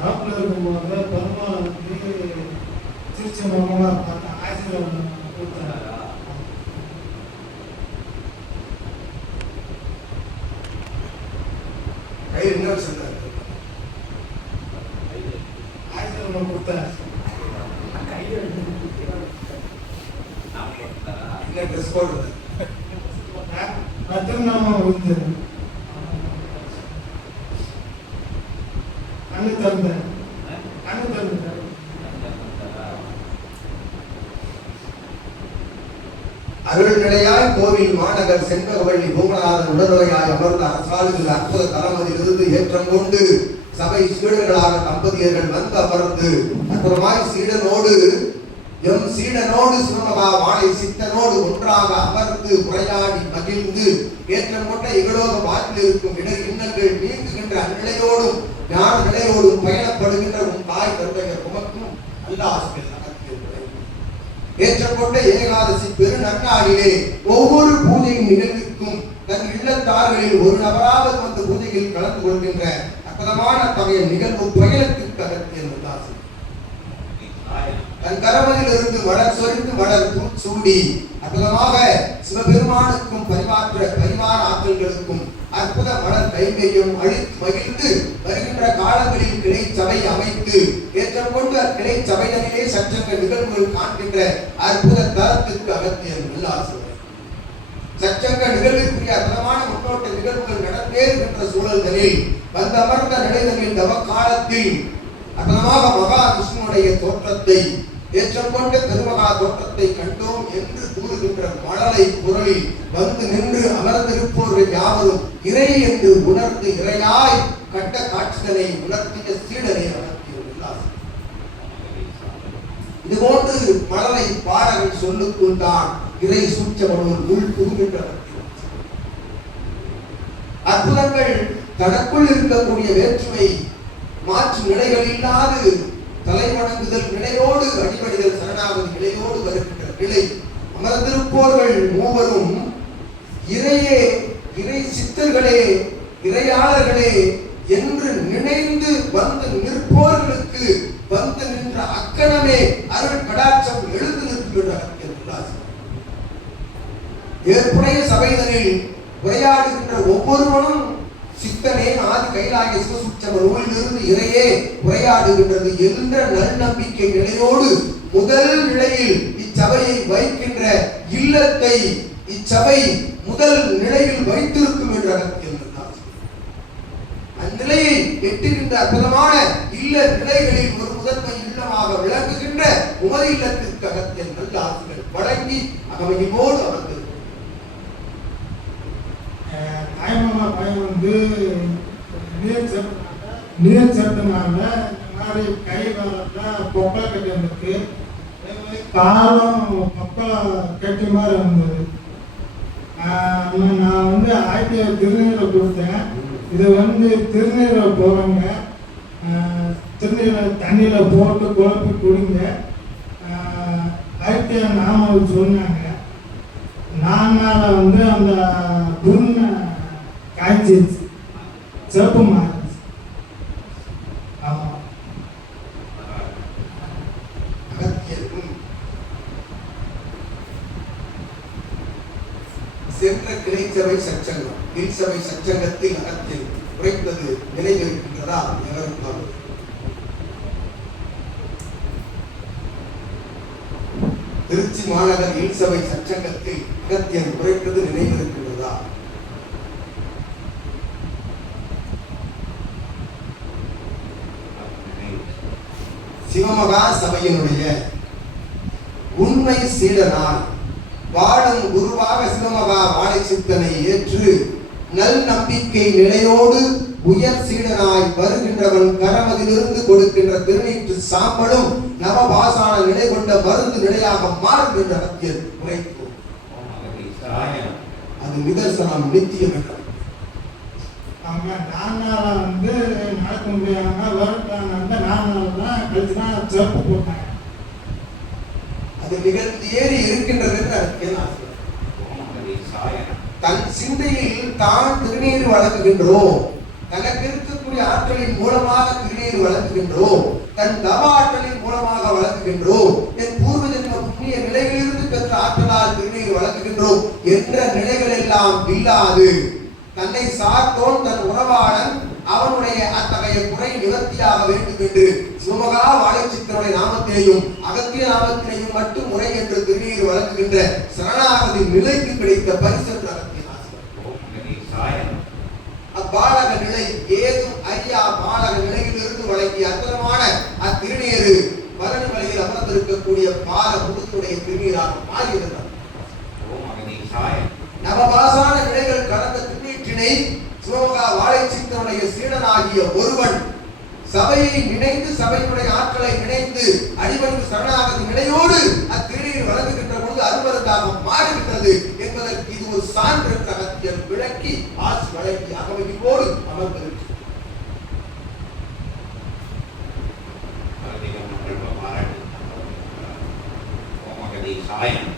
Doctor இருக்கும்போது பெருமாள் வந்து சிரிச்ச முகமாக இருப்பாங்க ஆசீர்வாதம் கொடுத்தாரு கையில் என்ன சொன்னார் ஆசீர்வாதம் கொடுத்தாரு என்ன ட்ரெஸ் போடுறது நான் திருநாமம் அருள்நிலையாய் கோவில் மாநகர் செண்பகவள்ளி பூமநாதன் உடனுறையாய் அமர்ந்த அரசாளுகிற அற்புத தலமதிலிருந்து ஏற்றம் கொண்டு சபை சீடர்களாக தம்பதியர்கள் வந்து அமர்ந்து அப்புறமாய் சீடனோடு எம் சீடனோடு சிவமகா வாழை சித்தனோடு ஒன்றாக அமர்ந்து உரையாடி மகிழ்ந்து ஏற்றம் கொண்ட இகலோக வாக்கில் இருக்கும் இடர் இன்னங்கள் நீங்குகின்ற அந்நிலையோடும் ஞான நிலையோடும் பயணப்படுகின்ற உன் தாய் தந்தையர் உமக்கும் அல்ல ஆசிரியர் ஏற்றப்பட்ட ஏகாதசி பெரு நன்னாளிலே ஒவ்வொரு பூஜையின் நிகழ்விற்கும் தன் இல்லத்தார்களில் ஒரு நபராவது வந்து பூஜையில் கலந்து கொள்கின்ற அற்புதமான தகைய நிகழ்வு பயணத்திற்கு அகத்திய நல்லாசி தன் கரமதிலிருந்து வளர் சொரிந்து வளர் சூடி அற்புதமாக சிவபெருமானுக்கும் பரிமாற்ற பரிமாற ஆற்றல்களுக்கும் அற்புத மலர் கைகையும் அழித்து மகிழ்ந்து வருகின்ற காலங்களில் கிளை சபை அமைத்து ஏற்றக்கொண்டு அக்கிளை சபையினரிலே சற்றங்க நிகழ்வுகள் காண்கின்ற அற்புத தரத்திற்கு அகத்தியம் நல்லாசிரியர். சச்சங்க நிகழ்விற்குரிய அற்புதமான முன்னோட்ட நிகழ்வுகள் நடந்தேறுகின்ற சூழல்களில் வந்து அமர்ந்த நிலைதலில் தவ காலத்தில் அற்புதமாக மகா விஷ்ணுடைய தோற்றத்தை ஏற்றக்கொண்ட திருமகா தோட்டத்தை கண்டோம் என்று கூறுகின்ற மழலை குரலில் வந்து நின்று அமர்ந்திருப்போர்கள் யாவரும் இறை என்று உணர்ந்து இறையாய் கட்ட காட்சிகளை உணர்த்திய சீடனை அமர்த்தியுள்ளார். இது போன்று மழலை பாடகன் சொல்லுக்குள் தான் இறை சூச்சவனுள் உள் புகுகின்றனர். அற்புதங்கள் தனக்குள் இருக்கக்கூடிய வேற்றுமை மாற்று நிலைகள் இல்லாது தலைவணங்குதல் நிலையோடு இரண்டாவது நிலையோடு வருகின்ற நிலை அமர்ந்திருப்போர்கள் மூவரும் இறையே இறை சித்தர்களே இறையாளர்களே என்று நினைந்து வந்து நிற்போர்களுக்கு வந்து நின்ற அக்கணமே அருள் கடாட்சம் எழுந்து நிற்கிறார் என்றார். ஏற்புடைய சபைதனில் உரையாடுகின்ற ஒவ்வொருவனும் சித்தனே ஆதி கைலாய சிவசுச்சம நூலிலிருந்து இறையே உரையாடுகின்றது என்ற நன்னம்பிக்கை நிலையோடு முதல் நிலையில் இச்சபையை வைக்கின்ற இல்லத்தை இச்சபை முதல் நிலையில் வைத்திருக்கும் என்று அகத்தியம் அந்நிலையை எட்டுகின்ற அற்புதமான இல்ல நிலைகளில் ஒரு முதன்மை இல்லமாக விளங்குகின்ற உமது இல்லத்திற்கு அகத்தியம் நல்ல ஆசிரியர் வழங்கி அகமையோடு அமர்ந்து. தாய்மாமா பையன் வந்து நீர் சேர்த்தனால இந்த மாதிரி கை காலத்தில் பொக்கலை கட்டி இருந்துருக்கு அதே மாதிரி காலம் பொக்கலை கட்டி மாதிரி இருந்தது. நான் வந்து ஆயிரத்தி திருநீரை கொடுத்தேன். இது வந்து திருநீரை போடுங்க. ஆஹ் திருநீரை தண்ணியில் போட்டு குழப்பி குடிங்க. ஆஹ் ஆயிரத்தி நாம சொன்னாங்க. நானால வந்து அந்த புண்ணை காய்ச்சிருச்சு. சிவப்பு சென்ற கிளைச்சபை சச்சங்கம் கிளைச்சபை சச்சங்கத்தில் அகத்தில் உரைப்பது நினைவிருக்கின்றதா எவருக்காவது திருச்சி மாநகர் இல்சபை சச்சங்கத்தில் அகத்தியன் உரைப்பது நினைவிருக்கின்றதா சிவமகா சபையினுடைய உண்மை சீடனால் வாழும் குருவாக சிவமகா வாழை சித்தனை ஏற்று நல் நம்பிக்கை நிலையோடு உயர் சீடனாய் வருகின்றவன் கரமதிலிருந்து கொடுக்கின்ற திருநீற்று சாம்பலும் நவபாசான நிலை கொண்ட மருந்து நிலையாக மாறுகின்ற அத்தியன் உரைக்கும் அது நிதர்சனம் நித்தியம் என்ற. அவங்க நானால வந்து நடக்க முடியாம வரட்டாங்க அந்த நானால தான் கழிச்சு தான் சிறப்பு போட்டாங்க. அது நிகழ்ந்து ஏறி இருக்கின்றது என்று தன் சிந்தையில் தான் திருநீர் வழங்குகின்றோம். தனக்கு இருக்கக்கூடிய ஆற்றலின் மூலமாக திருநீர் வழங்குகின்றோம். தன் தவ ஆற்றலின் மூலமாக வழங்குகின்றோம். என் பூர்வ ஜென்ம புண்ணிய நிலையிலிருந்து பெற்ற ஆற்றலால் திருநீர் வழங்குகின்றோம் என்ற நிலைகள் எல்லாம் இல்லாது. தன்னை சார்ந்தோன் தன் உறவாளன் அவனுடைய அத்தகைய குறை நிவர்த்தியாக வேண்டும் என்று சிவமகா வாழைச்சித்தனுடைய நாமத்தினையும் அகத்திய நாமத்தினையும் மட்டும் முறை என்று திருநீர் வழங்குகின்ற சரணாகதி நிலைக்கு கிடைத்த பரிசு அப்பாலக நிலை ஏதும் அறியா பாலக நிலையிலிருந்து வழங்கிய அற்புதமான அத்திருநீரு பரணி மலையில் அமர்ந்திருக்கக்கூடிய பால முகத்துடைய திருநீராக மாறியிருந்தார் நவபாசான நிலைகள் கடந்த திருநீற்றினை சிவமகா வாழைச்சித்தனுடைய சீடனாகிய ஒருவன் சபையை நினைந்து சபையினுடைய ஆட்களை நினைந்து அடிபணிந்து சரணாகதி நிலையோடு அத்திருநீர் வழங்குகின்ற பொழுது அருமருந்தாக மாறுகின்றது என்பதற்கு இது ஒரு சான்று என்ற விளக்கி ஆசி வழங்கி அகமையோடு அமர்ந்தது சாயம்